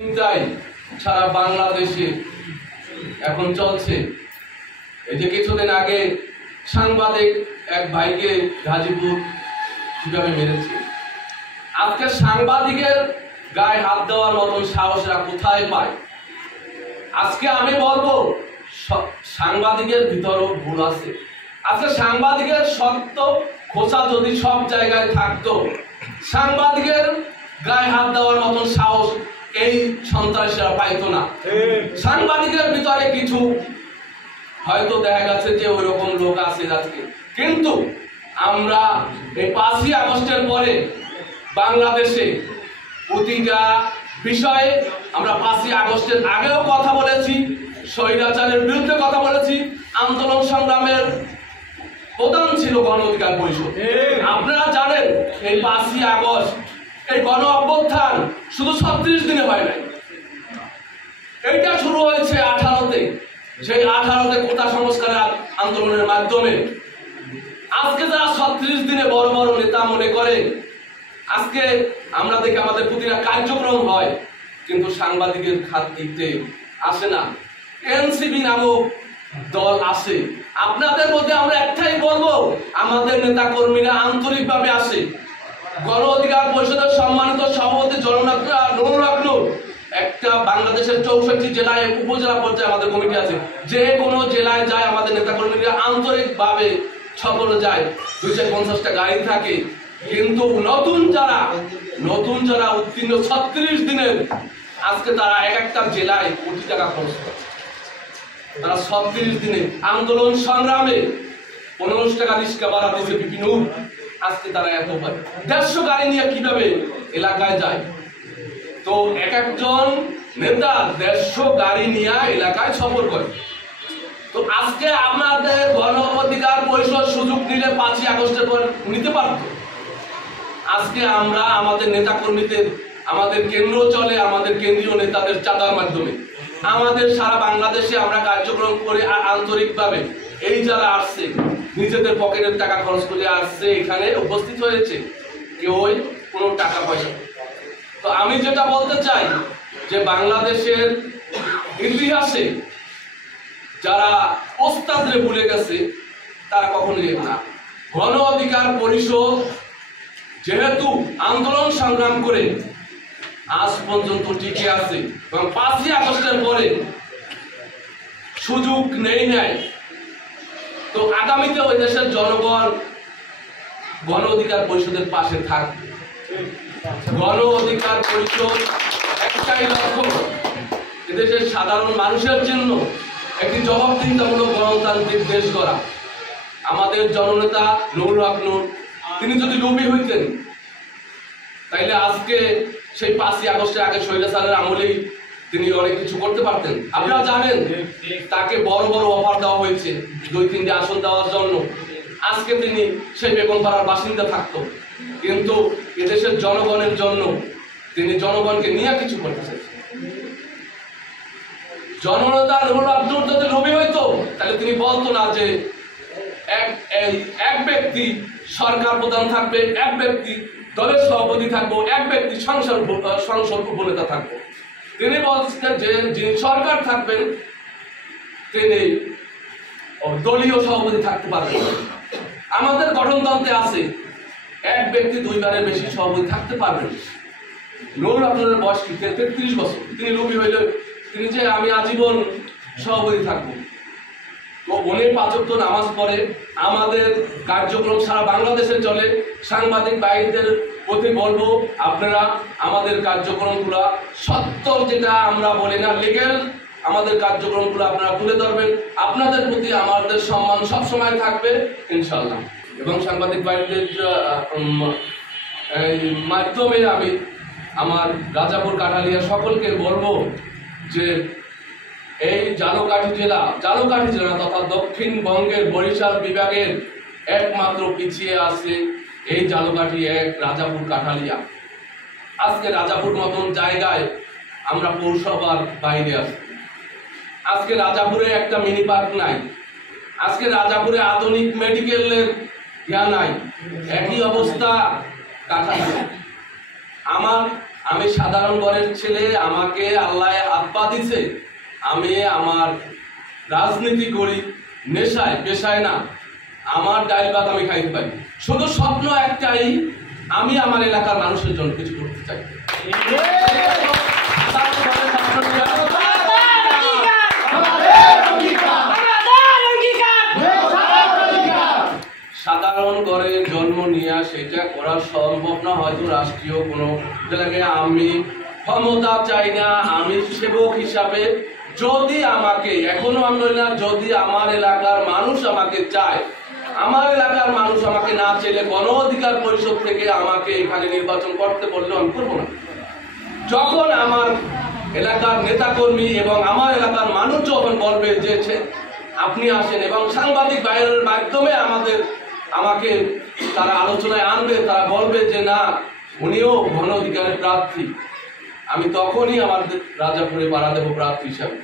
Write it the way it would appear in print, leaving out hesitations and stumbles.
চিন্তায় সারা বাংলাদেশে এখন চলছে। এই যে কিছুদিন আগে সাংবাদিক এক ভাইকে গাজীপুর কিভাবে মেরেছে, আজকে সাংবাদিকের গায়ে হাত দেওয়ার মতন সাহসরা কোথায় পায়? আজকে আমি বলবো সাংবাদিকের ভিতরও ভুল আছে। আজকে সাংবাদিকের সত্য খোঁচা যদি সব জায়গায় থাকতো, সাংবাদিকের গায়ে হাত দেওয়ার মতন সাহস এই সন্ত্রাসীরা পাইতো না। সাংবাদিকের ভিতরে কিছু হয়তো দেখা গেছে যে ওই রকম লোক আছে আজকে, কিন্তু আমরা এই 5ই আগস্টের পরে বাংলাদেশে প্রতিটা বিষয়ে আমরা 5ই আগস্টের আগেও কথা বলেছি, স্বৈরাচারের বিরুদ্ধে কথা বলেছি। আন্দোলন সংগ্রামের প্রধান ছিল গণ অধিকার পরিষদ। আপনারা জানেন এই 5ই আগস্ট এই গণ অভ্যুত্থান শুধু 36 দিনে হয় নাই, এইটা শুরু হয়েছে 18তে। সেই 18তে কোটা সংস্কারের আন্দোলনের মাধ্যমে আজকে যারা 36 দিনে বড় বড় নেতা মনে করে, আজকে আমরা দেখি আমাদের প্রতিটা কার্যক্রম হয় কিন্তু সাংবাদিকের খাত দিতে আসে না। এনসিপি নামক দল আসে, আপনাদের মধ্যে আমরা একটাই বলবো, আমাদের নেতা কর্মীরা আন্তরিকভাবে আসে। গণ অধিকার পরিষদের সম্মানিত সভাপতি জননেতা নুরুল হক নূর, একটা বাংলাদেশের 64 জেলায় উপজেলা পর্যায়ে আমাদের কমিটি আছে, যে কোনো জেলায় যায় আমাদের নেতা কর্মীরা আন্তরিকভাবে সফরে যায়। 250টা গাড়ি থাকে, কিন্তু নতুন যারা উত্তীর্ণ 36 দিনের, আজকে তারা এক একটা জেলায় কোটি টাকা খরচ করে। তারা 36 দিনে আন্দোলন সংগ্রামে 15 টাকা রিক্সা ভাড়া দিয়েছে বিভিন্ন, আজকে তারা এত পায়। 150 গাড়ি নিয়ে কিভাবে এলাকায় যায়? তো এক একজন নেতা 150 গাড়ি নিয়ে এলাকায় সফর করে। তো আজকে আমাদের গণ অধিকার পরিষদ সুযোগ নিলে 5ই আগস্টের পর নিতে পারত। আজকে আমরা আমাদের নেতা কর্মীদের, আমাদের কেন্দ্র চলে আমাদের কেন্দ্রীয় নেতাদের চাঁদার মাধ্যমে, আমাদের সারা বাংলাদেশে আমরা কার্যক্রম করে আন্তরিকভাবে এই যারা আসছে নিজেদের পকেটের টাকা খরচ করে আসছে, এখানে উপস্থিত হয়েছে, কেউ কোনো টাকা পয়সা। তো আমি যেটা বলতে চাই যে বাংলাদেশের ইতিহাসে যারা ওস্তাদরে ভুলে গেছে তারা কখনো এর না। গণ অধিকার পরিষদ যেহেতু আন্দোলন সংগ্রাম করে আজ পর্যন্ত টিকে আছে এবং 5ই আগস্টের পরে সুযোগ নেয়, তো আগামীতে ওই দেশের জনগণ গণ অধিকার পরিষদের পাশে থাকবে। গণ অধিকার পরিষদ একটাই লক্ষ্য, এদেশের সাধারণ মানুষের জন্য একটি জবাবদিহিতামূলক গণতান্ত্রিক দেশ গড়া। আমাদের জননেতা নুরুল হক নূর, তিনি যদি লোভী হইতেন তাইলে আজকে সেই 5ই আগস্টের আগে স্বৈরাচারের আমলেই তিনি অনেক কিছু করতে পারতেন। আপনারা জানেন তাকে বড় বড় অফার দেওয়া হয়েছে 2-3টে আসন দেওয়ার জন্য, আজকে তিনি সেই বেগমপাড়ার বাসিন্দা থাকতো, কিন্তু এদেশের জনগণের জন্য তিনি জনগণকে নিয়ে কিছু করতে চাইছেন। জননেতা নুরুল হক নূর যদি লোভী হইতো তাহলে তিনি বলতো না যে এক ব্যক্তি সরকার প্রধান থাকবে, এক ব্যক্তি দলের সভাপতি থাকবো, এক ব্যক্তি সংসদ উপনেতা থাকবো। তিনি বলছেন যে যিনি সরকার থাকবেন তিনি দলীয় সভাপতি থাকতে পারবেন। আমাদের গঠনতন্ত্রে আছে এক ব্যক্তি 2 বারের বেশি সভাপতি থাকতে পারবেন। নুরুল হক নূরের বয়স 33 বছর, তিনি লোভী হইলে তিনি যে আমি আজীবন সভাপতি থাকবো। তো উনি 5 ওয়াক্ত নামাজ পড়ে, আমাদের কার্যক্রম সারা বাংলাদেশে চলে। সাংবাদিক ভাইদের প্রতি বলবো, আপনারা আমাদের কার্যক্রমগুলো সত্য, যেটা আমরা বলি না লিগ্যাল, আমাদের কার্যক্রমগুলো আপনারা তুলে ধরবেন। আপনাদের প্রতি আমাদের সম্মান সবসময় থাকবে ইনশাল্লাহ। এবং সাংবাদিক ভাইদের মাধ্যমে আমি আমার রাজাপুর কাঠালিয়া সকলকে বলবো যে এই ঝালকাঠি জেলা তথা দক্ষিণবঙ্গের বরিশাল বিভাগের একমাত্র পিছিয়ে আছে এই ঝালকাঠি 1 রাজাপুর কাঠালিয়া। আজকে রাজাপুর মতন জায়গায় আমরা পৌরসভার বাইরে আছি। আজকে রাজাপুরে একটা মিনি পার্ক নাই, আজকে রাজাপুরে আধুনিক মেডিকেলের নাই। একই অবস্থা কাঠালিয়া। আমি সাধারণ ঘরের ছেলে, আমাকে আল্লাহ আব্বা দিছে, আমি আমার রাজনীতি করি নেশায় পেশায় না, আমার ডাইল ভাত আমি খাইতে পারি। শুধু স্বপ্ন একটাই, আমি আমার এলাকার মানুষের জন্য কিছু করতে চাই। সাধারণ ঘরে জন্ম নিয়ে সেটা করা সম্ভব না, হয়তো রাষ্ট্রীয় কোনো জায়গায় আমি ক্ষমতা চাই না। আমি সেবক হিসাবে যদি আমাকে, এখনো আলহামদুলিল্লাহ, যদি আমার এলাকার মানুষ আমাকে চায়, আমার এলাকার মানুষ আমাকে না চাইলে গণ অধিকার পরিষদ থেকে আমাকে এখানে নির্বাচন করতে বললেও আমি করবো না। যখন আমার এলাকার নেতাকর্মী এবং আমার এলাকার মানুষ যখন বলবে যে আপনি আসেন, এবং সাংবাদিক বাইরের মাধ্যমে আমাকে তারা আলোচনায় আনবে, তারা বলবে যে না উনিও গণ অধিকারের প্রার্থী, আমি তখনই আমাদের রাজাপুরে পাড়া দেব প্রার্থী হিসাবে।